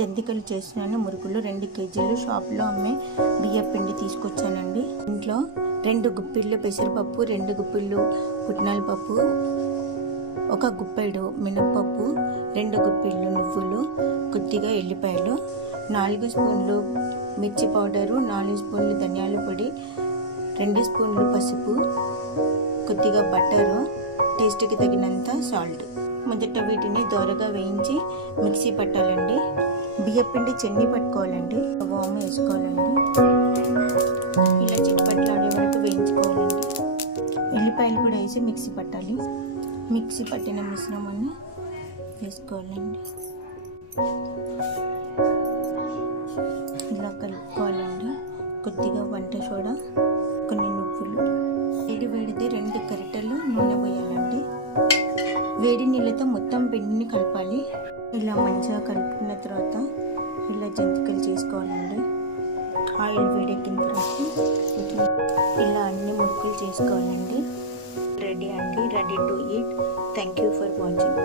జంతికలు చేస్తున్నాను. మురుకులు 2 కేజీలు షాప్లో అమ్మే బియ్యం పిండి తీసుకొచ్చానండి. ఇంట్లో 2 గుప్పిళ్ళు పెసరపప్పు, 2 గుప్పిళ్ళు పుట్నాల పప్పు, 1 గుప్పెడు మినప్పప్పు, 2 గుప్పిళ్ళు నువ్వులు, కొద్దిగా ఎల్లిపాయలు, 4 స్పూన్లు మిర్చి పౌడరు, 4 స్పూన్లు ధనియాల పొడి, 2 స్పూన్లు పసుపు, కొద్దిగా బటరు, టేస్ట్కి తగినంత సాల్ట్. మొదట వీటిని దోరగా వేయించి మిక్సీ పట్టాలండి. బియ్యపిండి చెన్ని పట్టుకోవాలండి. వాము వేసుకోవాలండి. ఇలా చిట్పట్లాడే వరకు వేయించుకోవాలండి. ఎల్లిపాయలు కూడా వేసి మిక్సీ పట్టాలి. మిక్సీ పట్టిన మిశ్రమాన్ని వేసుకోవాలండి. ఇలా కలుపుకోవాలండి. కొద్దిగా వంట సోడా, కొన్ని నువ్వులు. వేడితే 2 గరిటెలు నూనె పోయాలండి. వేడి నీళ్ళతో మొత్తం పిండిని కలపాలి. ఇలా మంచిగా కలుపుకున్న తర్వాత ఇలా జంతికలు చేసుకోవాలండి. ఆయిల్ వేడెక్కిన తర్వాత ఇలా అన్ని మురుకులు చేసుకోవాలండి. రెడీ అండి, ready to eat. Thank you for watching.